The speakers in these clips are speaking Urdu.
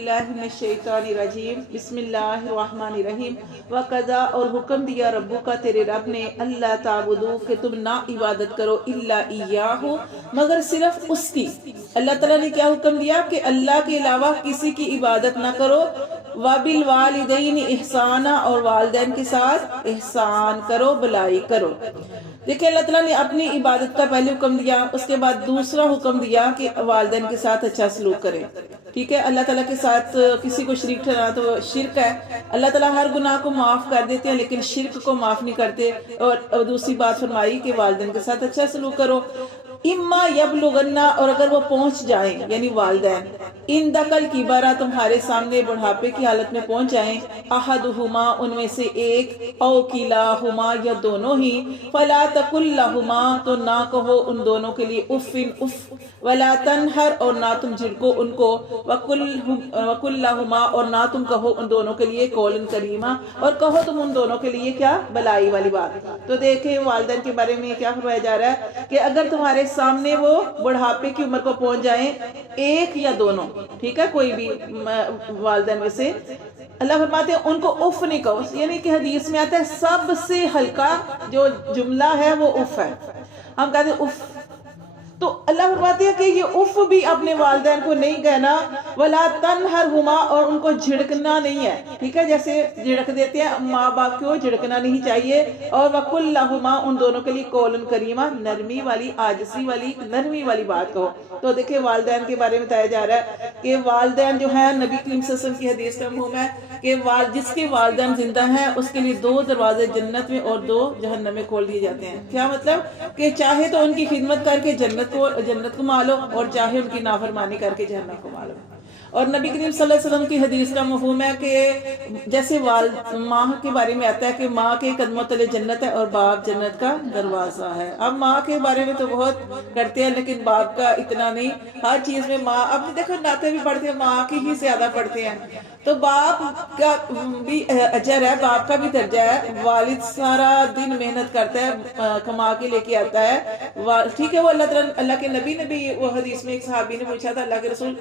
اللہ من الشیطان الرجیم بسم اللہ الرحمن الرحیم وقضا اور حکم دیا ربو کا تیرے رب نے اللہ تعبدو کہ تم نہ عبادت کرو الا ایاہ مگر صرف اس کی۔ اللہ تعالیٰ نے کیا حکم دیا کہ اللہ کے علاوہ کسی کی عبادت نہ کرو، وبالوالدین احسانا اور والدین کے ساتھ احسان کرو، بلائی کرو۔ دیکھیں اللہ تعالیٰ نے اپنی عبادت کا پہلے حکم دیا، اس کے بعد دوسرا حکم دیا کہ والدین کے ساتھ اچھا سلوک کریں۔ ٹھیک ہے، اللہ تعالیٰ کے ساتھ کسی کو شریک ٹھہرانا تو شرک ہے۔ اللہ تعالیٰ ہر گناہ کو معاف کر دیتے ہیں لیکن شرک کو معاف نہیں کرتے۔ اور دوسری بات فرمائی کہ والدین کے ساتھ اچھا سلوک کرو۔ اما یبلغنا اور اگر وہ پہنچ جائیں یعنی والدین، ان دقل کی بارہ تمہارے سامنے بڑھاپے کی حالت میں پہنچ جائیں، احدہما ان میں سے ایک، او کلاہما یا دونوں ہی، فلا تقل لہما تو نہ کہو ان دونوں کے لیے اف اف، ولا تنہر اور نہ تم جھڑکو ان کو، وقل لہما اور نہ تم کہو ان دونوں کے لیے قولا کریما اور کہو تم ان دونوں کے لیے کیا، بلائی والی بات۔ تو دیکھیں والدین کے بارے میں کیا فرمایا جا رہا ہے کہ اگر تمہارے سامنے وہ بڑھاپے کی عمر کو پہنچ جائیں، ایک یا دونوں، ٹھیک ہے، کوئی بھی والدین میں سے، اللہ فرماتے ہیں ان کو اف نہیں کہو، یعنی کہ حدیث میں آتا ہے سب سے ہلکا جو جملہ ہے وہ اف ہے۔ ہم کہتے ہیں اف، تو اللہ فرماتے ہیں کہ یہ اف بھی اپنے والدین کو نہیں کہنا، ولا تنہرہما اور ان کو جھڑکنا نہیں ہے، ٹھیک ہے، جیسے جھڑک دیتے ہیں ماں باپ کو جھڑکنا نہیں چاہیے، اور وقل لہما ان دونوں کے لیے قولا کریما نرمی والی، عاجزی والی، نرمی والی بات کہو۔ تو دیکھیں والدین کے بارے میں بتایا جا رہا ہے کہ والدین جو ہیں، نبی کریم صلی اللہ علیہ وسلم کی حدیث کا مفہوم ہے کہ جس کے والدین زندہ ہیں اس کے لیے 2 دروازے جنت میں اور 2 جہنم میں کھول دیے جاتے ہیں۔ کیا مطلب کہ چاہے تو ان کی خدمت کر کے جنت کو مالو اور چاہے ان کی نافرمانی کر کے جہنم کو مالو۔ اور نبی کریم صلی اللہ علیہ وسلم کی حدیث کا مفہوم ہے کہ جیسے ماں کے بارے میں آتا ہے کہ ماں کے قدموں تلے جنت ہے اور باپ جنت کا دروازہ ہے۔ اب ماں کے بارے میں تو بہت کرتے ہیں لیکن باپ کا اتنا نہیں، ہر چیز میں ماں، اب دیکھو ناطے بھی پڑھتے ہیں، ماں کی ہی زیادہ پڑھتے ہیں، تو باپ کا بھی اجر ہے، باپ کا بھی درجہ ہے۔ والد سارا دن محنت کرتا ہے، کما کے لے کے آتا ہے، ٹھیک ہے، وہ اللہ کے نبی نے بھی وہ حدیث میں ایک صحابی نے پوچھا تھا اللہ کے رسول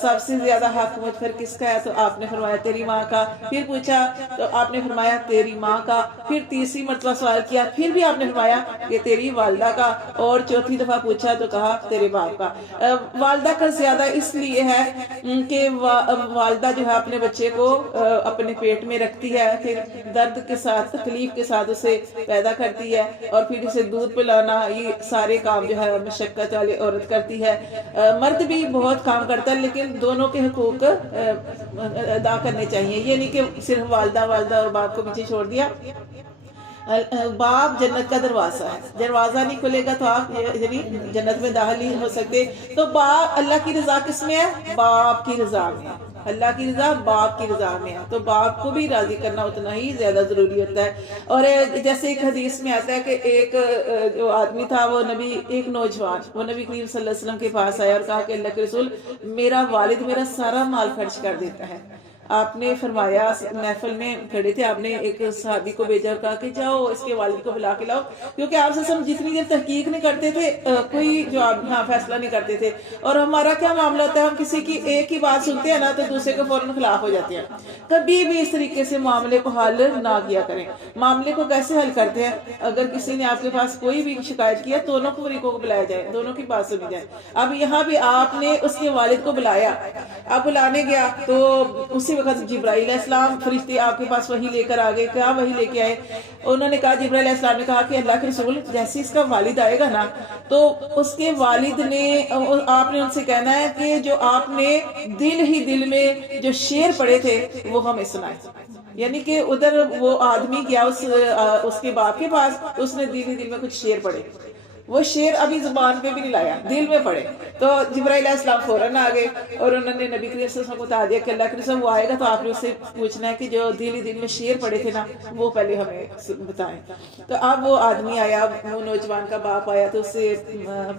سب سے زیادہ حق مجھ پر کس کا ہے، تو آپ نے فرمایا تیری ماں کا، پھر پوچھا تو آپ نے فرمایا تیری ماں کا، پھر تیسری مرتبہ سوال کیا پھر بھی آپ نے فرمایا کہ تیری والدہ کا، اور چوتھی دفعہ پوچھا تو کہا تیرے باپ کا۔ والدہ کا زیادہ اس لیے ہے کہ والدہ جو ہے اپنے بچے کو اپنے پیٹ میں رکھتی ہے، پھر درد کے ساتھ، تکلیف کے ساتھ اسے پیدا کرتی ہے، اور پھر اسے دودھ پلانا، یہ سارے کام جو ہے مشقت والی عورت کرتی ہے۔ مرد بھی بہت کام کرتا ہے لیکن دونوں کے حقوق ادا کرنے چاہیے، یہ نہیں کہ صرف والدہ اور باپ کو پیچھے چھوڑ دیا۔ باپ جنت کا دروازہ ہے، دروازہ نہیں کھلے گا تو آپ یعنی جنت میں داخل نہیں ہو سکتے۔ تو باپ، اللہ کی رضا کس میں ہے؟ باپ کی رضا میں ہے، اللہ کی رضا باپ کی رضا میں ہے، تو باپ کو بھی راضی کرنا اتنا ہی زیادہ ضروری ہوتا ہے۔ اور جیسے ایک حدیث میں آتا ہے کہ ایک جو آدمی تھا، وہ ایک نوجوان وہ نبی کریم صلی اللہ علیہ وسلم کے پاس آیا اور کہا کہ اللہ کے رسول میرا والد میرا سارا مال خرچ کر دیتا ہے۔ آپ نے فرمایا، محفل میں کھڑے تھے، آپ نے ایک صحابی کو بھیجا اور کہا کہ جاؤ اس کے والد کو بلا کے لاؤ، کیونکہ آپ سے جتنی دیر تحقیق نہیں کرتے تھے کوئی جواب فیصلہ نہیں کرتے تھے۔ اور ہمارا کیا معاملہ ہوتا ہے، ہم کسی کی ایک ہی بات سنتے ہیں نا تو دوسرے کو فوراً خلاف ہو جاتے ہیں۔ کبھی بھی اس طریقے سے معاملے کو حل نہ کیا کریں۔ معاملے کو کیسے حل کرتے ہیں، اگر کسی نے آپ کے پاس کوئی بھی شکایت کیا، دونوں فریقوں کو بلایا جائے، دونوں کی بات سنی جائے۔ اب یہاں بھی آپ نے اس کے والد کو بلایا، اب بلانے گیا تو اسی وقت جبرائیل علیہ السلام فرشتے آپ کے پاس وحی لے کر آگے، کیا وحی لے کے آئے؟ انہوں نے کہا، جبرائیل علیہ السلام نے کہا کہ اللہ کے رسول جیسے اس کا والد آئے گا نا تو اس کے والد نے، آپ نے ان سے کہنا ہے کہ جو آپ نے دل ہی دل میں جو شعر پڑھے تھے وہ ہمیں سنائے۔ یعنی کہ ادھر وہ آدمی گیا اس کے باپ کے پاس، اس نے دل ہی دل میں کچھ شعر پڑھے، وہ شعر ابھی زبان پہ بھی نہیں لایا، دل میں پڑے۔ تو جبرائیل علیہ السلام فوراً آ گئے اور انہوں نے نبی کریم صلی اللہ علیہ وسلم کو بتا دیا کہ اللہ کے رسول وہ آئے گا تو آپ نے اس سے پوچھنا ہے کہ جو دل ہی دل میں شعر پڑے تھے نا وہ پہلے ہمیں بتائیں۔ تو اب وہ آدمی آیا، وہ نوجوان کا باپ آیا تو اس سے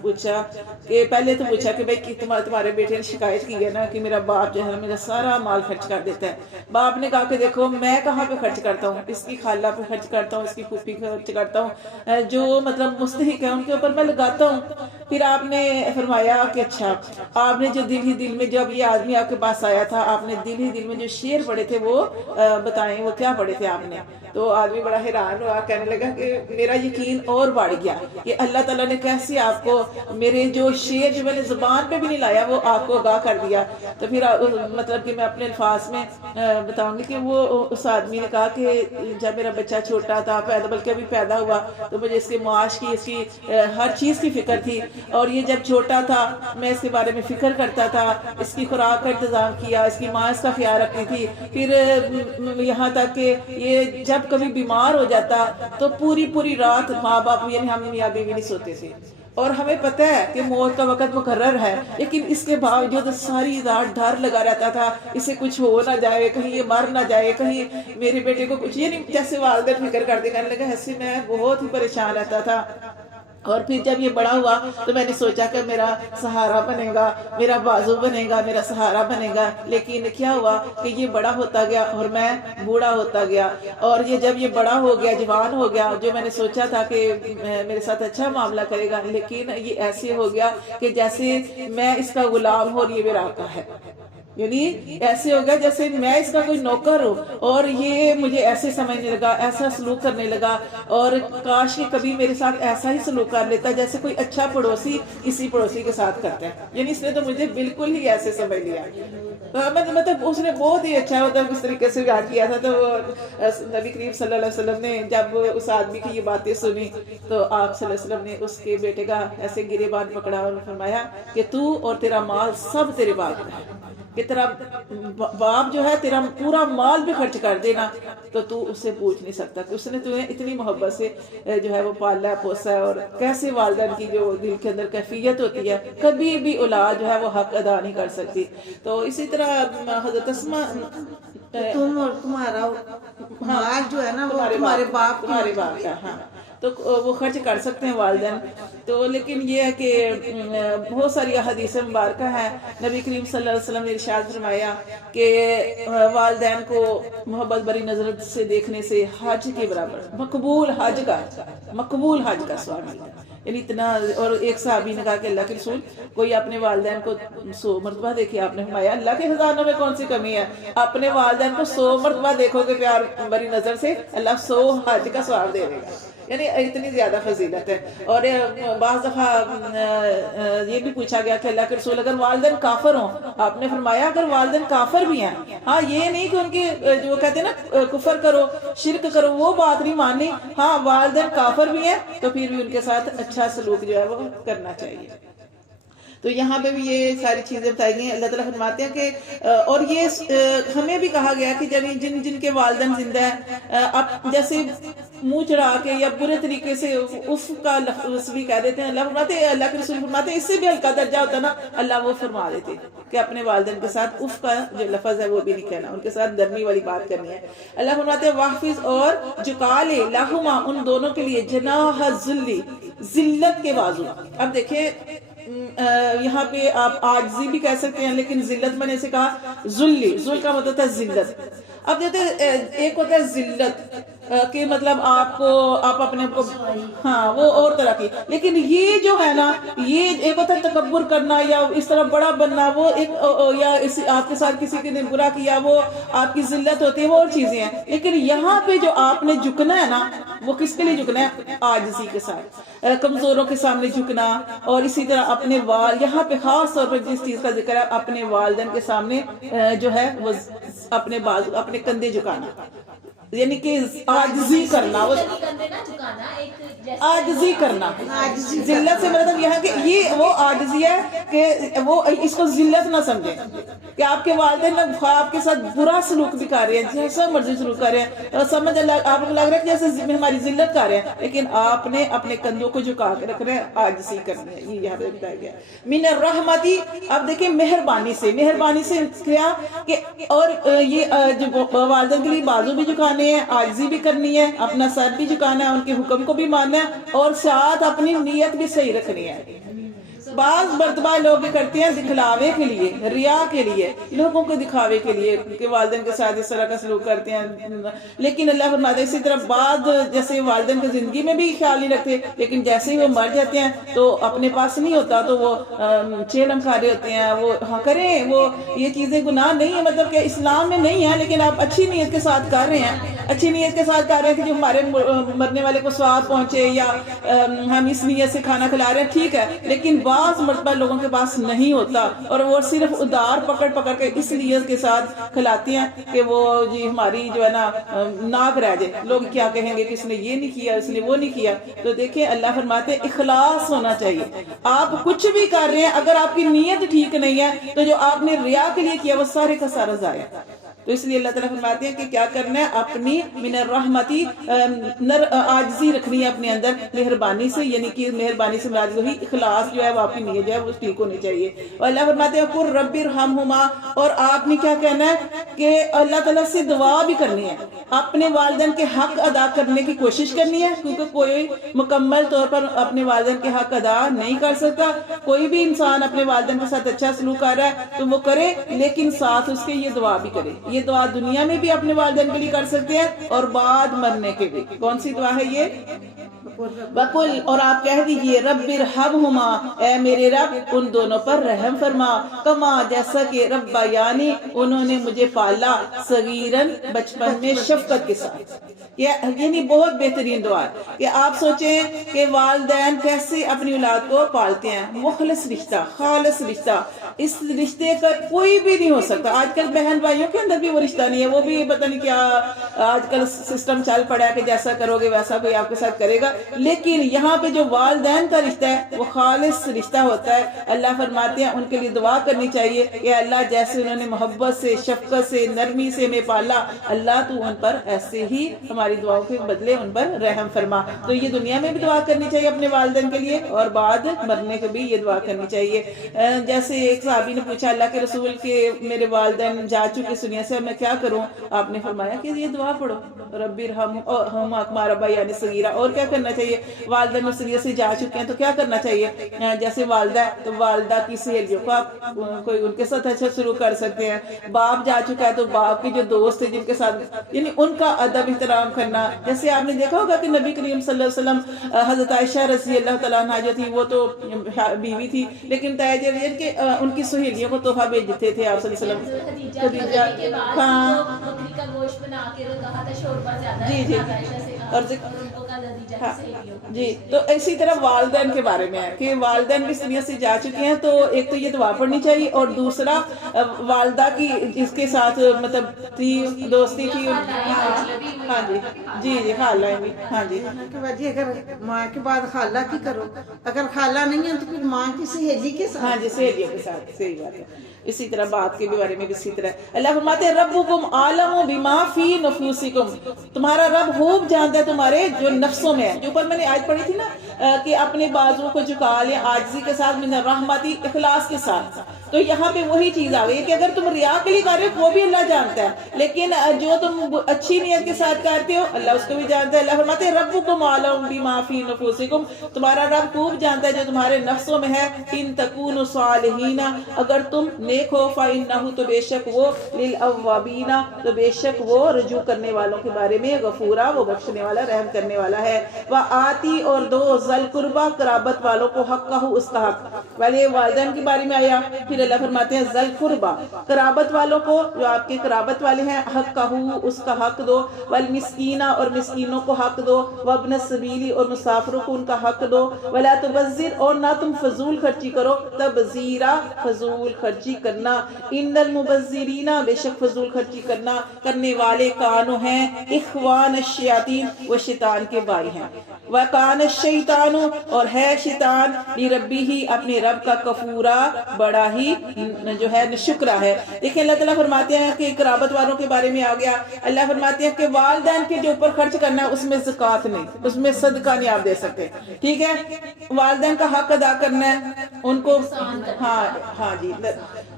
پوچھا کہ پہلے تو پوچھا کہ بھائی تمہارے بیٹے نے شکایت کی ہے نا کہ میرا باپ جو ہے میرا سارا مال خرچ کر دیتا ہے۔ باپ نے کہا کہ دیکھو میں کہاں پہ خرچ کرتا ہوں، اس کی خالہ پہ خرچ کرتا ہوں، اس کی پھوپھی پہ خرچ کرتا ہوں، جو مطلب مستحق ہے ان کے اوپر میں لگاتا ہوں. پھر آپ نے فرمایا کہ اچھا آپ نے جو دل ہی دل میں جب یہ آدمی آپ کے پاس آیا تھا آپ نے دل ہی دل میں جو شعر پڑھے تھے وہ بتائیں وہ کیا پڑھے تھے آپ نے. تو آدمی بڑا حیران ہوا, کہنے لگا کہ میرا یقین اور بڑھ گیا کہ اللہ تعالیٰ نے کیسے آپ کو میرے جو شعر جو میں نے زبان پہ بھی نہیں لایا وہ آپ کو آگاہ کر دیا. تو پھر مطلب کہ میں اپنے الفاظ میں بتاؤں گی کہ وہ اس آدمی نے کہا کہ جب میرا بچہ چھوٹا تھا بلکہ ابھی پیدا ہوا تو مجھے اس کے معاش کی اس کی ہر چیز کی فکر تھی, اور یہ جب چھوٹا تھا میں اس کے بارے میں فکر کرتا تھا, اس کی خوراک کا انتظام کیا, اس کی ماں اس کا خیال رکھتی تھی. پھر یہاں تک کہ یہ جب کبھی بیمار ہو جاتا تو پوری رات ماں باپ یعنی ہم میاں بیوی نہیں سوتے تھے, اور ہمیں پتہ ہے کہ موت کا وقت مقرر ہے, لیکن اس کے باوجود ساری رات ڈر لگا رہتا تھا اسے کچھ ہو نہ جائے, کہیں یہ مر نہ جائے, کہیں میرے بیٹے کو کچھ, یہ نہیں جیسے والدین فکر کرتے. کہنے لگا ایسے میں بہت ہی پریشان رہتا تھا. اور پھر جب یہ بڑا ہوا تو میں نے سوچا کہ میرا سہارا بنے گا, میرا بازو بنے گا, میرا سہارا بنے گا. لیکن کیا ہوا کہ یہ بڑا ہوتا گیا اور میں بوڑھا ہوتا گیا, اور یہ جب یہ بڑا ہو گیا جوان ہو گیا جو میں نے سوچا تھا کہ میرے ساتھ اچھا معاملہ کرے گا, لیکن یہ ایسے ہو گیا کہ جیسے میں اس کا غلام ہوں اور یہ میرا آقا ہے. یعنی ایسے ہو گیا جیسے میں اس کا کوئی نوکر ہوں, اور یہ مجھے ایسے سمجھنے لگا, ایسا سلوک کرنے لگا. اور کاش کہ کبھی میرے ساتھ ایسا ہی سلوک کر لیتا جیسے کوئی اچھا پڑوسی کسی پڑوسی کے ساتھ کرتا ہے. یعنی اس نے تو مجھے بالکل ہی ایسے سمجھ لیا. مطلب اس نے بہت ہی اچھا مطلب اس طریقے سے یاد کیا تھا. تو نبی کریم صلی اللہ علیہ وسلم نے جب اس آدمی کی یہ باتیں سنی تو آپ صلی اللہ علیہ وسلم نے اس کے بیٹے کا ایسے گریبان پکڑا اور فرمایا کہ تو اور تیرا مال سب تیرے باپ کا ہے, کہ تیرا باپ جو ہے تیرا پورا مال بھی خرچ کر دینا تو تو اس سے پوچھ نہیں سکتا کہ اس نے تمہیں اتنی محبت سے جو ہے وہ پالا پوسا ہے. اور کیسے والدین کی جو دل کے اندر کیفیت ہوتی ہے کبھی بھی اولاد جو ہے وہ حق ادا نہیں کر سکتی. تو اسی طرح حضرت اسماء تم اور تمہارا مال جو ہے نا وہ تمہارے باپ کا, ہاں تو وہ خرچ کر سکتے ہیں والدین. تو لیکن یہ ہے کہ بہت ساری احادیث مبارکہ ہیں. نبی کریم صلی اللہ علیہ وسلم نے ارشاد فرمایا کہ والدین کو محبت بری نظر سے دیکھنے سے حج کے برابر مقبول حج کا ثواب ملتا ہے. یعنی اتنا. اور ایک صحابی نے کہا کہ اللہ کے رسول کوئی اپنے والدین کو 100 مرتبہ دیکھے. آپ نے فرمایا اللہ کے خزانوں میں کون سی کمی ہے, اپنے والدین کو 100 مرتبہ دیکھو گے پیار بری نظر سے اللہ 100 حج کا ثواب دے دے گا. یعنی اتنی زیادہ فضیلت ہے. اور بعض دفعہ یہ بھی پوچھا گیا کہ اللہ کے رسول اگر والدین کافر ہوں, آپ نے فرمایا اگر والدین کافر بھی ہیں, ہاں یہ نہیں کہ ان کی جو کہتے ہیں نا کفر کرو شرک کرو وہ بات نہیں ماننی, ہاں والدین کافر بھی ہیں تو پھر بھی ان کے ساتھ اچھا سلوک جو ہے وہ کرنا چاہیے. تو یہاں پہ بھی یہ ساری چیزیں بتائی گئی. اللہ تعالیٰ فرماتے ہیں کہ اور یہ ہمیں بھی کہا گیا کہ جن کے والدین زندہ ہیں اب جیسے منہ چڑھا کے یا برے طریقے سے اف کا لفظ بھی کہہ دیتے ہیں, اللہ فرماتے ہیں اللہ کے رسول فرماتے ہیں اس سے بھی ہلکا درجہ ہوتا نا اللہ وہ فرما دیتے کہ اپنے والدین کے ساتھ اف کا جو لفظ ہے وہ بھی نہیں کہنا, ان کے ساتھ نرمی والی بات کرنی ہے. اللہ فرماتے ہیں واحفظ اور جھکا لے لہما ان دونوں کے لیے جناح الذل ذلت کے بازو. اب دیکھیں یہاں پہ آپ عاجزی بھی کہہ سکتے ہیں لیکن ذلت میں نے سے کہا ذل کا مطلب ہے ذلت. اب دیکھتے ایک ہوتا ہے ذلت کہ مطلب آپ اپنے کو ہاں وہ اور طرح کی, لیکن یہ جو ہے نا یہ ایک ہوتا ہے تکبر کرنا یا اس طرح بڑا بننا, وہ ایک یا آپ کے ساتھ کسی نے برا کیا وہ آپ کی ذلت ہوتی ہے, وہ اور چیزیں ہیں. لیکن یہاں پہ جو آپ نے جھکنا ہے نا وہ کس کے لیے جھکنا ہے, عاجزی کے ساتھ, کمزوروں کے سامنے جھکنا. اور اسی طرح اپنے یہاں پہ خاص طور پر جس چیز کا ذکر ہے اپنے والدین کے سامنے جو ہے وہ اپنے کندھے جھکانا, یعنی کہ عاجزی کرنا, عاجزی کرنا. ذلت سے مطلب یہ ہے کہ یہ وہ عاجزی ہے کہ وہ اس کو ذلت نہ سمجھے کہ آپ کے والدین آپ کے ساتھ برا سلوک بھی کر رہے ہیں, جیسا مرضی سلوک کر رہے ہیں, سمجھ آپ کو لگ رہا ہے کہ جیسے ہماری ذلت کر رہے ہیں, لیکن آپ نے اپنے کندھوں کو جھکا کے رکھنا ہے, عاجزی کرنی ہے. یہ یہاں پہ بتایا گیا من الرحمتی. اب دیکھیں مہربانی سے کیا کہ اور یہ جو والدین کے لیے بازو بھی جھکانے ہیں, عاجزی بھی کرنی ہے, اپنا سر بھی جھکانا ہے, ان کے حکم کو بھی ماننا ہے, اور ساتھ اپنی نیت بھی صحیح رکھنی ہے. بعض مرتبہ لوگ یہ کرتے ہیں دکھلاوے کے لیے، ریا کے لیے، لوگوں کو دکھاوے کے لیے کہ والدین کے ساتھ اس طرح کا سلوک کرتے ہیں، لیکن اللہ فرماتے ہیں اسی طرح بعض جیسے والدین کی زندگی میں بھی خیال نہیں رکھتے، لیکن جیسے ہی وہ مر جاتے ہیں تو اپنے پاس نہیں ہوتا تو وہ چیلم کھا رہے ہوتے ہیں، وہ ہاں کریں، وہ یہ چیزیں گناہ نہیں ہے، مطلب کہ اسلام میں نہیں ہے، لیکن آپ اچھی نیت کے ساتھ کر رہے ہیں، اچھی نیت کے ساتھ کر رہے ہیں کہ جو ہمارے مرنے والے کو ثواب پہنچے، یا ہم اس نیت سے کھانا کھلا رہے ہیں، ٹھیک ہے، لیکن بعض مرتبہ لوگوں کے پاس نہیں ہوتا اور وہ صرف ادار پکڑ پکڑ کے اس نیت کے ساتھ کھلاتے ہیں کہ وہ جی ہماری جو ہے نا ناک رہ جائے، لوگ کیا کہیں گے کہ اس نے یہ نہیں کیا، اس نے وہ نہیں کیا۔ تو دیکھیں اللہ فرماتے ہیں اخلاص ہونا چاہیے، آپ کچھ بھی کر رہے ہیں اگر آپ کی نیت ٹھیک نہیں ہے تو جو آپ نے ریا کے لیے کیا وہ سارے کا سارا ضائع۔ تو اس لیے اللہ تعالیٰ فرماتے ہیں کہ کیا کرنا ہے، اپنی من الرحمتی عاجزی رکھنی ہے اپنے اندر مہربانی سے، یعنی کہ مہربانی سے مراد وہی اخلاص جو ہے وہ آپ کی نیت جو ہے وہ ٹھیک ہونی چاہیے۔ اور اللہ فرماتے ہیں قل رب ارحمہما، اور آپ نے کیا کہنا ہے کہ اللہ تعالیٰ سے دعا بھی کرنی ہے، اپنے والدین کے حق ادا کرنے کی کوشش کرنی ہے، کیونکہ کوئی مکمل طور پر اپنے والدین کے حق ادا نہیں کر سکتا۔ کوئی بھی انسان اپنے والدین کے ساتھ اچھا سلوک کر رہا ہے تو وہ کرے، لیکن ساتھ اس کے یہ دعا بھی کرے۔ یہ دعا دنیا میں بھی اپنے والدین کے لیے کر سکتے ہیں اور بعد مرنے کے بھی۔ کون سی دعا ہے یہ؟ وَقُلْ، اور آپ کہہ دیجئے رب ارحمہما، اے میرے رب ان دونوں پر رحم فرما، کما جیسا کہ ربیانی انہوں نے مجھے پالا، صغیراً بچپن میں شفقت کے ساتھ۔ یعنی بہت بہترین دعا ہے کہ آپ سوچیں کہ والدین کیسے اپنی اولاد کو پالتے ہیں، مخلص رشتہ، خالص رشتہ، اس رشتے کا کوئی بھی نہیں ہو سکتا۔ آج کل بہن بھائیوں کے اندر بھی وہ رشتہ نہیں ہے، وہ بھی پتہ نہیں کیا آج کل سسٹم چل پڑا ہے کہ جیسا کرو گے ویسا کوئی آپ کے ساتھ کرے گا، لیکن یہاں پہ جو والدین کا رشتہ ہے وہ خالص رشتہ ہوتا ہے۔ اللہ فرماتے ہیں ان کے لیے دعا کرنی چاہیے کہ اللہ جیسے انہوں نے محبت سے، شفقت سے، نرمی سے میں پالا، اللہ تو ان پر ایسے ہی ہماری دعاؤں کے بدلے ان پر رحم فرما۔ تو یہ دنیا میں بھی دعا کرنی چاہیے اپنے والدین کے لیے اور بعد مرنے کے بھی یہ دعا کرنی چاہیے۔ جیسے ایک صحابی نے پوچھا اللہ کے رسول کے میرے والدین جا چکے سنیا سے میں کیا کروں؟ آپ نے فرمایا کہ یہ دعا پڑھو رب ارحمہما کما ربیانی صغیرا۔ اور کیا کرنا چاہیے؟ والدین اس دنیا سے جا چکے ہیں تو کیا کرنا چاہیے؟ جیسے والدہ تو والدہ کی سہیلیوں کو آپ کوئی ان کے ساتھ اچھا شروع کر سکتے ہیں، باپ جا چکا ہے تو باپ کے جو دوست ہیں جن کے ساتھ یعنی ان کا ادب احترام کرنا۔ جیسے آپ نے دیکھا ہوگا کہ نبی کریم صلی اللہ علیہ وسلم حضرت عائشہ رضی اللہ تعالیٰ عنہا جو تھی وہ تو بیوی تھی، لیکن کہ ان کی سہیلیوں کو تحفہ بھیجتے تھے آپ صلی اللہ علیہ وسلم۔ خدیجہ، ہاں جی جی اور جی، تو اسی طرح والدین کے بارے میں ہے کہ والدین بھی اس دنیا سے جا چکے ہیں تو ایک تو یہ دعا پڑھنی چاہیے، اور دوسرا والدہ کی جس کے ساتھ مطلب تھی دوستی تھی، ہاں جی جی جی خالہ بھی، ہاں جی جی اگر ماں کے بعد خالہ کی کرو، اگر خالہ نہیں ہے تو پھر ماں کی سہیلی کے ساتھ، ہاں جی سہیلیوں کے ساتھ، صحیح بات ہے۔ اسی طرح بات کے بارے میں بھی اسی طرح اللہ فرماتے ہیں ربکم عالم بما فی نفوسکم، تمہارا رب خوب جانتا ہے تمہارے جو نفسوں میں ہے۔ جو اوپر میں نے آیت پڑھی تھی نا کہ اپنے بازو کو جھکا لیں عاجزی کے ساتھ، من الرحمتی اخلاص کے ساتھ، تو یہاں پہ وہی چیز آ گئی کہ اگر تم ریا کے لیے کر رہے ہو وہ بھی اللہ جانتا ہے، لیکن جو تم اچھی نیت کے ساتھ کرتے ہو اللہ اس کو بھی جانتا ہے۔ اللہ فرماتے ہیں ربکم عالم بما فی نفوسکم، تمہارا رب خوب جانتا ہے جو تمہارے نفسوں میں ہے۔ ان تکونوا صالحین، اگر تم نیک ہو، فإنہ، تو بے شک وہ، للأوابین، تو بے شک وہ رجوع کرنے والوں کے بارے میں، غفورا، وہ بخشنے والا رحم کرنے والا ہے۔ وآتی، اور دو، ذل قربا، قرابت والوں کو، حقہ، اس کا حق۔ پہلے والدین کے بارے میں آیا، پھر اللہ فرماتے ہیں ذل قربا، قرابت والوں کو جو آپ کے قرابت والے ہیں، حقہ، اس کا حق دو، والمسکین، اور مسکینوں کو حق دو، وابن السبیل، اور مسافروں کو ان کا حق دو، ولا تبذر، اور نہ تم فضول خرچی کرو، تبذیرا، فضول خرچی کرنا، ان المبذرین، بے شک فضول خرچی کرنے والے کانو ہیں، اخوان الشیاطین، وہ شیطان کے بھائی ہیں، وکان الشیطان، اور ہے شیطان، لربہ، اپنے رب کا، کفورا، بڑا ہی جو ہے شکرا ہے۔ دیکھیں اللہ تعالیٰ فرماتے ہیں کہ قرابت والوں کے بارے میں آ گیا، اللہ فرماتے ہیں کہ والدین کے جو اوپر خرچ کرنا ہے اس میں زکوٰۃ نہیں، اس میں صدقہ نہیں آپ دے سکتے، ٹھیک ہے، والدین کا حق ادا کرنا ہے ان کو، ہاں جی،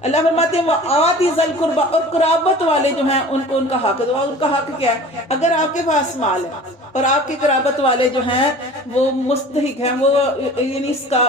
اللہ فرماتے ہیں وآتی ذل قربا، اور قرابت والے جو ہیں ان کو ان کا حق دو۔ ان کا حق کیا ہے؟ اگر آپ کے پاس مال ہے اور آپ کے قرابت والے جو ہیں ہیں وہ مستحق ہیں، وہ یعنی اس کا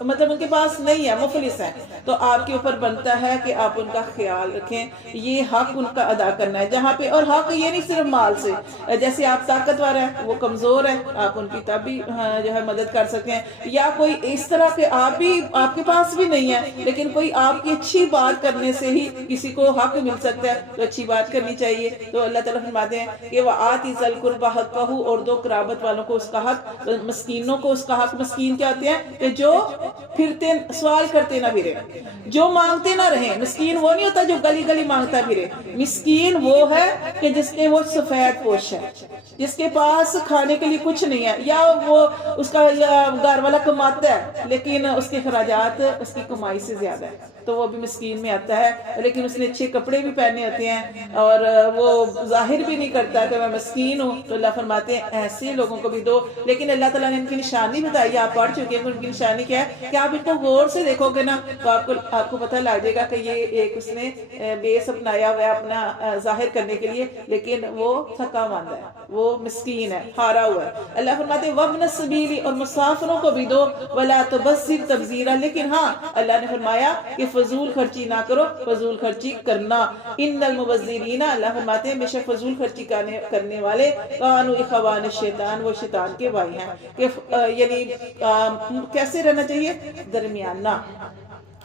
مطلب ان کے پاس نہیں ہے، مفلس ہیں، تو آپ کے اوپر بنتا ہے کہ آپ ان کا خیال رکھیں، یہ حق ان کا ادا کرنا ہے جہاں پہ. اور حق یہ نہیں صرف مال سے، جیسے آپ طاقتور ہیں وہ کمزور ہے آپ ان کی تب بھی جو ہے مدد کر سکتے ہیں، یا کوئی اس طرح کہ آپ کے پاس بھی نہیں ہے لیکن کوئی آپ کی اچھی بات کرنے سے ہی کسی کو حق مل سکتا ہے تو اچھی بات کرنی چاہیے. تو اللہ تعالیٰ فرماتے ہیں کہ وَآتِ ذَا الْقُرْبَىٰ حَقَّهُ، اور دو قرابت والوں کو اس کا حق، مسکینوں کو اس کا حق. مسکین کیا ہوتے ہیں کہ جو پھرتے سوال کرتے نہ پھرے، جو مانگتے نہ رہیں. مسکین وہ نہیں ہوتا جو گلی گلی مانگتا پھرے، مسکین وہ ہے کہ جس کے وہ سفید پوش ہے، جس کے پاس کھانے کے لیے کچھ نہیں ہے، یا وہ اس کا گھر والا کماتا ہے لیکن اس کے اخراجات اس کی کمائی سے زیادہ ہے تو وہ بھی مسکین میں آتا ہے، لیکن اس نے اچھے کپڑے بھی پہنے ہوتے ہیں اور وہ ظاہر بھی نہیں کرتا کہ میں مسکین ہوں. تو اللہ فرماتے ہیں ایسے لوگوں کو بھی دو. لیکن اللہ تعالیٰ نے ان کی نشانی بتائی، آپ پڑھ چکے ہیں ان کی نشانی کیا ہے کہ آپ ان کو غور سے دیکھو گے نا تو آپ کو پتہ لگ جائے گا کہ یہ ایک اس نے بیس اپنایا ہوا ہے اپنا ظاہر کرنے کے لیے، لیکن وہ تھکا ماندہ ہے، وہ مسکین ہے، ہارا ہوا ہے. اللہ فرماتے ہیں وَابْنَ السَّبِيلِ، اور مسافروں کو بھی دو، وَلَا تُبَذِّرْ تَبْذِيرًا، لیکن ہاں اللہ نے فرمایا کہ فضول خرچی نہ کرو، فضول خرچی کرنا. ان المبذرین، اللہ فرماتے ہیں بے شک فضول خرچی کرنے والے کانوا اخوان الشیطان، وہ شیطان کے بھائی ہیں. کہ یعنی کیسے رہنا چاہیے؟ درمیانہ.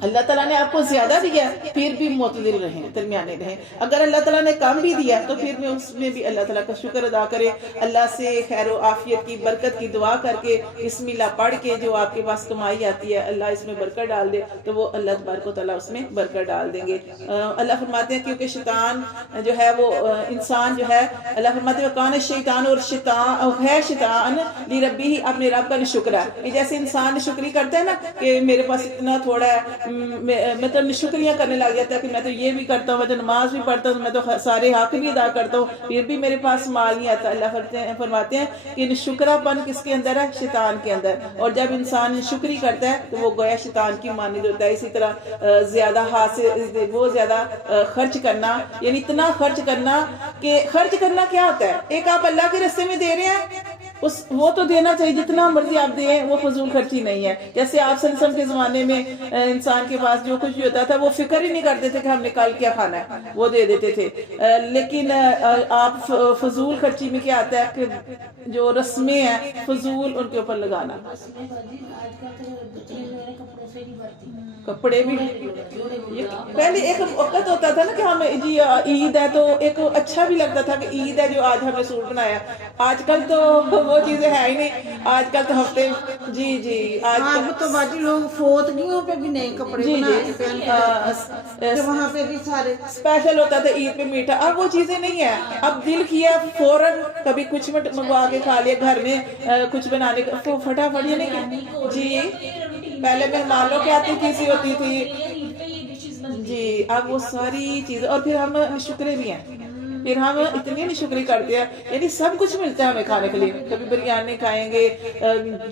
اللہ تعالیٰ نے آپ کو زیادہ دیا ہے پھر بھی معتدل رہیں، درمیانے رہیں. اگر اللہ تعالیٰ نے کم بھی دیا تو پھر بھی اس میں بھی اللہ تعالیٰ کا شکر ادا کرے، اللہ سے خیر و عافیت کی برکت کی دعا کر کے بسم اللہ پڑھ کے جو آپ کے پاس کمائی آتی ہے اللہ اس میں برکت ڈال دے تو وہ اللہ تبارک و تعالیٰ اس میں برکت ڈال دیں گے. اللہ فرماتے ہیں کیونکہ شیطان جو ہے وہ انسان جو ہے، اللہ فرماتے ہیں کان الشیطان، اور شیطان ہے شیطان لربہ، اپنے رب کا نشکر ہے. جیسے انسان نشکری کرتا ہے نا کہ میرے پاس اتنا تھوڑا ہے، میں تو نشکریاں کرنے لگ جاتا ہے کہ میں تو یہ بھی کرتا ہوں، میں تو نماز بھی پڑھتا ہوں، میں تو سارے حق بھی ادا کرتا ہوں، پھر بھی میرے پاس مال نہیں آتا. اللہ فرماتے ہیں کہ نشکرہ پن کس کے اندر ہے؟ شیطان کے اندر. اور جب انسان نشکری کرتا ہے تو وہ گویا شیطان کی مانند ہوتا ہے. اسی طرح زیادہ حاصل، بہت زیادہ خرچ کرنا، یعنی اتنا خرچ کرنا کہ خرچ کرنا کیا ہوتا ہے؟ ایک آپ اللہ کے راستے میں دے رہے ہیں وہ تو دینا چاہیے، جتنا مرضی آپ دیں، وہ فضول خرچی نہیں ہے. جیسے آپ صلی اللہ علیہ وسلم کے زمانے میں انسان کے پاس جو کچھ بھی ہوتا تھا وہ فکر ہی نہیں کرتے تھے کہ ہم نے کل کیا کھانا ہے، وہ دے دیتے تھے. لیکن آپ فضول خرچی میں کیا آتا ہے کہ جو رسمیں ہیں فضول ان کے اوپر لگانا. کپڑے بھی پہلے ایک وقت ہوتا تھا نا کہ ہم جی عید ہے تو ایک اچھا بھی لگتا تھا کہ عید ہے جو آج ہم نے سوٹ بنایا. آج کل تو وہ چیزیں ہے ہی نہیں، آج کل تو ہفتے جی آج کل تو باقی لوگ فوتگیوں پہ بھی نئے کپڑے وہاں پہ بھی سارے اسپیشل ہوتا تھا عید پہ میٹھا. اب وہ چیزیں نہیں ہیں. اب دل کیا فوراً کبھی کچھ منگوا کے کھا لیا، گھر میں کچھ بنانے کا فٹافٹ یہ نہیں جی. پہلے مہمانوں کے آتی چیزیں ہوتی تھی جی، اب وہ ساری چیزیں. اور پھر ہم شکرے بھی ہیں، پھر ہم اتنی نہیں شکری کرتے ہیں، یعنی سب کچھ ملتا ہے ہمیں کھانے کے لیے. کبھی بریانی کھائیں گے،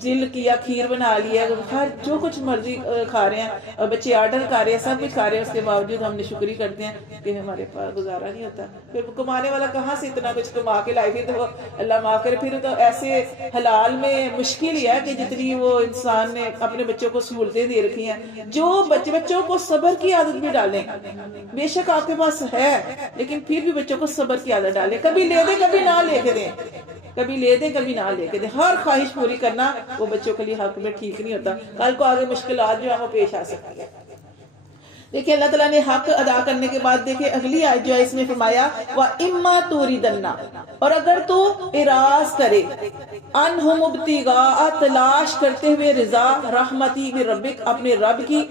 دل کیا کھیر بنا لیا، ہر جو کچھ مرضی کھا رہے ہیں، بچے آرڈر کر رہے ہیں، سب کچھ کھا رہے ہیں، اس کے باوجود ہم نے شکری کرتے ہیں کہ ہمارے پاس گزارا نہیں ہوتا. پھر کمانے والا کہاں سے اتنا کچھ کما کے لائے، پھر تو اللہ معاف کرے. پھر تو ایسے حلال میں مشکل ہی ہے کہ جتنی وہ انسان نے اپنے بچوں کو سہولتیں دے رکھی ہیں. جو بچوں کو صبر کی عادت بھی ڈالیں، بے شک آپ کے پاس ہے لیکن پھر بھی بچوں کو صبر کی عادت ڈالیں. کبھی لے دیں کبھی نہ لے کے دیں، کبھی لے دیں کبھی نہ لے کے دیں. ہر خواہش پوری کرنا وہ بچوں کے لیے حق میں ٹھیک نہیں ہوتا. کل کو آگے مشکلات جو ہیں وہ پیش آ سکتی ہیں. دیکھیں اللہ تعالیٰ نے حق ادا کرنے کے بعد دیکھیں اگلی آیت جو ہے اس میں فرمایا وَإِمَّا تُرِيدَنَّ، اور اگر تو اراز کرے انہم ابتغاء، تلاش کرتے ہوئے رضا رحمتی بربک، اپنے رب کی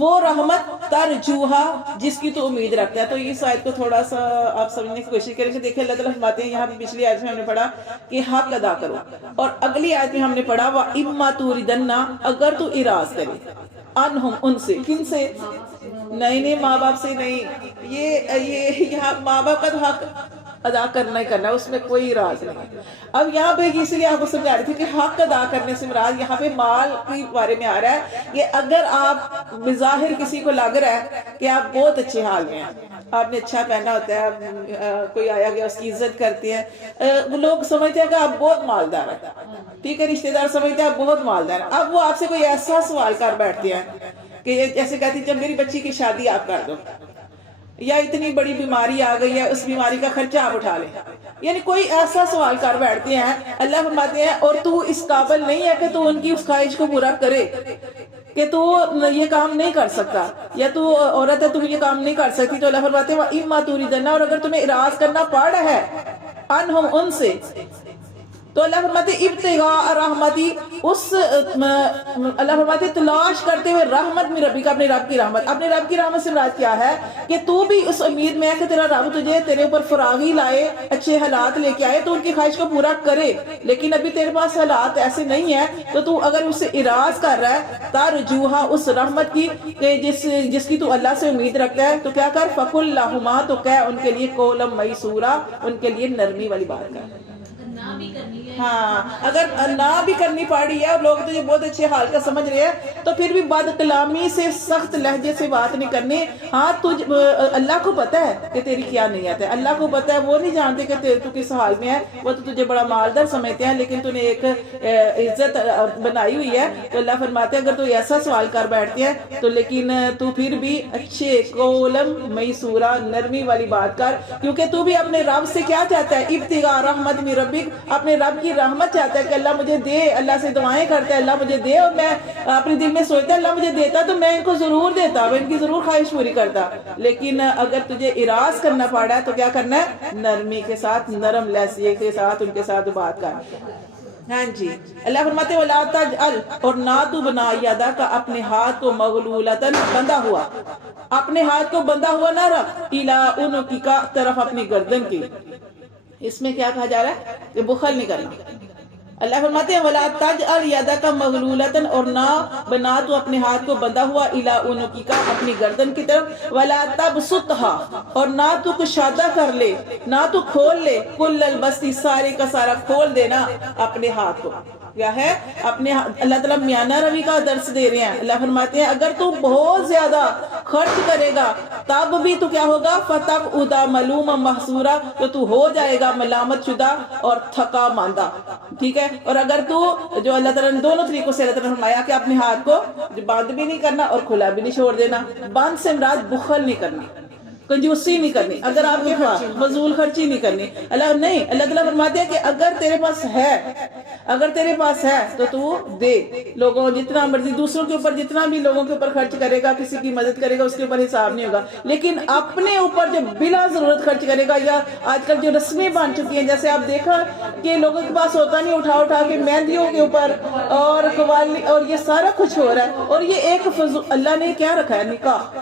وہ رحمت ترجوہا جس کی تو امید رکھتا ہے. تو اس آیت کو تھوڑا سا آپ سمجھنے کی کوشش کریں. دیکھیں اللہ تعالیٰ فرماتے ہیں یہاں پچھلی آیت میں ہم نے پڑھا کہ حق ادا کرو، اور اگلی آیت میں ہم نے پڑھا وَإِمَّا تُرِيدَنَّ، اگر تو اراز کرے انہم، ان سے. کن سے؟ نہیں ماں باپ سے نہیں. یہ یہاں ماں باپ کا تو حق ادا کرنا ہی کرنا ہے، اس میں کوئی راز نہیں۔ اب یہاں پہ اسی لیے آپ کو سمجھا رہی تھی کہ حق ادا کرنے سے مراد یہاں پہ مال کے بارے میں آ رہا ہے کہ اگر آپ بظاہر کسی کو لگ رہا ہے کہ آپ بہت اچھے حال میں ہیں، آپ نے اچھا پہنا ہوتا ہے، کوئی آیا گیا اس کی عزت کرتے ہیں، لوگ سمجھتے ہیں کہ آپ بہت مالدار ہیں، ٹھیک ہے، رشتہ دار سمجھتے ہیں آپ بہت مالدار ہیں، اب وہ آپ سے کوئی ایسا سوال کر بیٹھتے ہیں کہ جیسے کہتی ہیں جب میری بچی کی شادی آپ کر دو، یا اتنی بڑی بیماری آ گئی ہے اس بیماری کا خرچہ آپ اٹھا لیں، یعنی کوئی ایسا سوال کر بیٹھتے ہیں۔ اللہ فرماتے ہیں اور تو اس قابل نہیں ہے کہ تو ان کی اس خواہش کو پورا کرے، کہ تو یہ کام نہیں کر سکتا، یا تو عورت ہے تم یہ کام نہیں کر سکتی، تو اللہ فرماتے ہیں وَإِمَّا تُرِيدَنَّ، اور اگر تمہیں اراض کرنا پڑ رہا ہے عنہم ان سے، تو اللہ فرماتے ابتغاء رحمتی، اس اللہ فرماتے تلاش کرتے ہوئے رحمت میں ربی کا، اپنے رب کی رحمت۔ اپنے رب کی رحمت سے مراد کیا ہے کہ تو بھی اس امید میں ہے کہ تیرا رب تجھے تیرے اوپر فراغی لائے، اچھے حالات لے کے آئے تو ان کی خواہش کو پورا کرے، لیکن ابھی تیرے پاس حالات ایسے نہیں ہیں، تو تو اگر اس سے اراض کر رہا ہے ترجوہا، اس رحمت کی کہ جس کی تو اللہ سے امید رکھتا ہے، تو کیا کر فقل لہما، تو کہہ ان کے لیے قولا میسورا، ان کے لیے نرمی والی بات کر۔ ہاں اگر نہ بھی کرنی پڑ رہی ہے اور لوگ تجھے بہت اچھے حال کا سمجھ رہے ہیں، تو پھر بھی بد کلامی سے، سخت لہجے سے بات نہیں کرنی۔ ہاں اللہ کو پتا ہے کہ تیری کیا نیت ہے، اللہ کو پتا ہے، وہ نہیں جانتے کہ تو کس حال میں ہے، وہ تو تجھے بڑا مالدار سمجھتے ہیں، لیکن تو نے ایک عزت بنائی ہوئی ہے، تو اللہ فرماتے ہیں اگر تو ایسا سوال کر بیٹھتے ہیں تو لیکن تو پھر بھی اچھے قولم میسورا، نرمی والی بات کر، کیونکہ تو بھی اپنے رب سے کیا چاہتا ہے، ابتغاء رحمت من ربک، اپنے رب کی رحمت چاہتا ہے کہ اللہ مجھے دے، اللہ سے دعائیں کرتا ہے اللہ مجھے دے، اور میں اپنے دل میں سوچتا ہے اللہ مجھے دیتا تو میں ان کو ضرور دیتا، میں ان کی ضرور خواہش پوری کرتا، لیکن اگر تجھے اراض کرنا پڑا ہے تو کیا کرنا ہے، نرمی کے ساتھ، نرم لہجے کے ساتھ ان کے ساتھ بات کر۔ ہاں جی، اللہ فرماتے وَلَا تَجْعَلْ، اور نہ تو بنا یَدَکَ، اپنے ہاتھ کو مغلولتاً، بندہ ہوا، اپنے ہاتھ کو بندہ ہوا نہ رکھ، إِلَىٰ عُنُقِكَ، طرف اپنی گردن کی۔ اس میں کیا کہا جا رہا ہے کہ بخل نہیں کرنا۔ اللہ فرماتے ہیں وَلَا تَجْعَلْ يَدَكَ مَغْلُولَةً، اور نہ بنا تو اپنے ہاتھ کو بندھا ہوا إِلَىٰ عُنُقِكَ، اپنی گردن کی طرف، وَلَا تَبْسُطْهَا، اور نہ تو کشادہ کر لے، نہ تو کھول لے، كُلَّ الْبَسْطِ، سارے کا سارا کھول دینا اپنے ہاتھ کو۔ کیا ہے اپنے اللہ تعالیٰ میانہ روی کا درس دے رہے ہیں۔ اللہ فرماتے ہیں اگر تو بہت زیادہ خرچ کرے گا تب بھی تو کیا ہوگا، فَتَقْعُدَ مَلُومًا مَحْسُورًا، تو ہو جائے گا ملامت شدہ اور تھکا ماندہ، ٹھیک ہے۔ اور اگر تو جو اللہ تعالیٰ نے دونوں طریقوں سے اللہ تعالیٰ نے فرمایا کہ اپنے ہاتھ کو بند بھی نہیں کرنا اور کھلا بھی نہیں چھوڑ دینا۔ بند سے مراد بخل نہیں کرنا، کنجوسی نہیں کرنی، اگر آپ کے پاس فضول خرچی نہیں کرنی، اللہ نہیں، اللہ تعالیٰ فرماتے ہیں کہ اگر تیرے پاس ہے، اگر تیرے پاس ہے تو دے، لوگوں جتنا مرضی دوسروں کے اوپر، جتنا بھی لوگوں کے اوپر خرچ کرے گا، کسی کی مدد کرے گا، اس کے اوپر حساب نہیں ہوگا، لیکن اپنے اوپر جب بلا ضرورت خرچ کرے گا، یا آج کل جو رسمیں بن چکی ہیں، جیسے آپ دیکھا کہ لوگوں کے پاس ہوتا نہیں، اٹھا اٹھا کے مہندیوں کے اوپر اور قوالی اور یہ سارا کچھ ہو رہا ہے، اور یہ ایک اللہ نے کیا رکھا ہے، نکاح،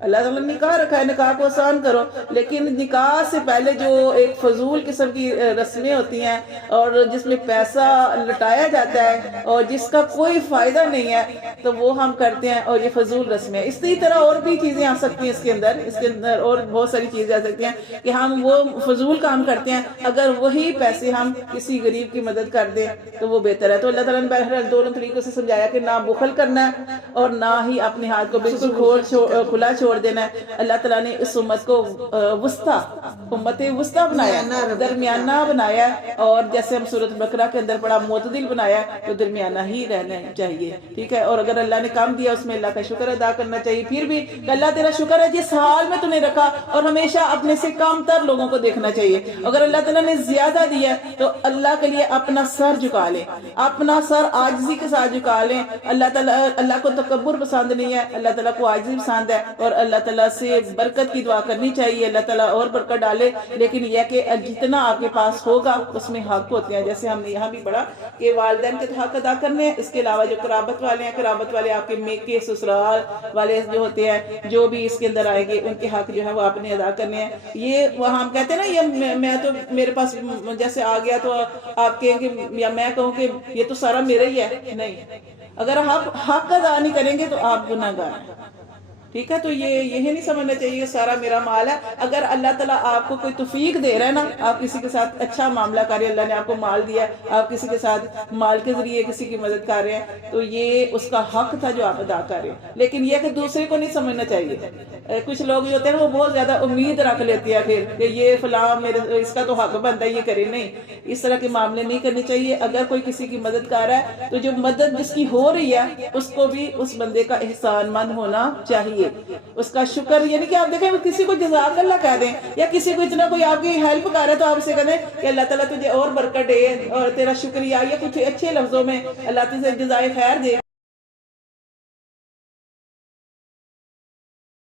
اللہ تعالیٰ نے نکاح رکھا ہے، نکاح کو آسان کرو، لیکن نکاح سے پہلے جو ایک فضول قسم کی رسمیں ہوتی ہیں اور جس میں پیسہ لٹایا جاتا ہے اور جس کا کوئی فائدہ نہیں ہے، تو وہ ہم کرتے ہیں، اور یہ فضول رسمیں ہیں۔ اسی طرح اور بھی چیزیں آ سکتی ہیں اس کے اندر اور بہت ساری چیزیں آ سکتی ہیں کہ ہم وہ فضول کام کرتے ہیں، اگر وہی پیسے ہم کسی غریب کی مدد کر دیں تو وہ بہتر ہے۔ تو اللہ تعالیٰ نے بہرحال دونوں طریقوں سے سمجھایا کہ نہ بخل کرنا ہے اور نہ ہی اپنے ہاتھ کو بالکل کھلا چھوڑ دینا ہے۔ اللہ تعالیٰ نے اس امت کو وسطی، امت وسطی بنایا، درمیانہ بنایا، اور جیسے ہم سورۃ بقرہ کے اندر بڑا معتدل بنایا، تو درمیانہ ہی رہنا چاہیے، ٹھیک ہے۔ اور اگر اللہ نے کام دیا اس میں اللہ کا شکر ادا کرنا چاہیے، پھر بھی اللہ تیرا شکر ہے جس حال میں تو نے رکھا، اور ہمیشہ اپنے سے کم تر لوگوں کو دیکھنا چاہیے۔ اگر اللہ تعالیٰ نے زیادہ دیا تو اللہ کے لیے اپنا سر جھکا لیں، اپنا سر عاجزی کے ساتھ جھکا لیں۔ اللہ کو تکبر پسند نہیں ہے، اللہ تعالیٰ کو عاجزی پسند ہے، اور اللہ تعالیٰ سے برکت کی دعا کرنی چاہیے، اللہ تعالیٰ اور برکت ڈالے، لیکن یہ کہ جتنا آپ کے پاس ہوگا اس میں حق ہوتے ہیں، جیسے ہم نے یہاں بھی پڑھا کہ والدین کے حق ادا کرنے ہیں، اس کے علاوہ جو قرابت والے ہیں، قرابت والے آپ کے میکے سسرال والے جو ہوتے ہیں، جو بھی اس کے اندر آئیں گے، ان کے حق جو ہے وہ آپ نے ادا کرنے ہیں۔ یہ وہ ہم کہتے ہیں نا، یہ میں تو میرے پاس جیسے آ گیا تو آپ کہیں کہ یا میں کہوں کہ یہ تو سارا میرا ہی ہے، نہیں، اگر آپ حق ادا نہیں کریں گے تو آپ گناہگار ہیں، ٹھیک ہے، تو یہی نہیں سمجھنا چاہیے سارا میرا مال ہے. اگر اللہ تعالیٰ آپ کو کوئی توفیق دے رہا ہے نا، آپ کسی کے ساتھ اچھا معاملہ کر رہے ہیں، اللہ نے آپ کو مال دیا ہے، آپ کسی کے ساتھ مال کے ذریعے کسی کی مدد کر رہے ہیں، تو یہ اس کا حق تھا جو آپ ادا کر رہے ہیں. لیکن یہ کہ دوسرے کو نہیں سمجھنا چاہیے. کچھ لوگ جو ہوتے ہیں وہ بہت زیادہ امید رکھ لیتے ہیں پھر کہ یہ فلاں میرے اس کا تو حق بنتا ہے یہ کرے. نہیں، اس طرح کے معاملے نہیں کرنے چاہیے. اگر کوئی کسی کی مدد کر رہا ہے تو جو مدد جس کی ہو رہی ہے اس کو بھی اس بندے کا احسان مند ہونا چاہیے، اس کا شکر. یعنی کہ آپ دیکھیں کسی کو جزاک اللہ کہہ دیں، یا کسی کو اتنا کوئی آپ کی ہیلپ کر رہا ہے تو آپ سے کہہ دیں کہ اللہ تعالیٰ تجھے اور برکت دے اور تیرا شکریہ، یا کچھ اچھے لفظوں میں اللہ تجھے جزائے خیر دے.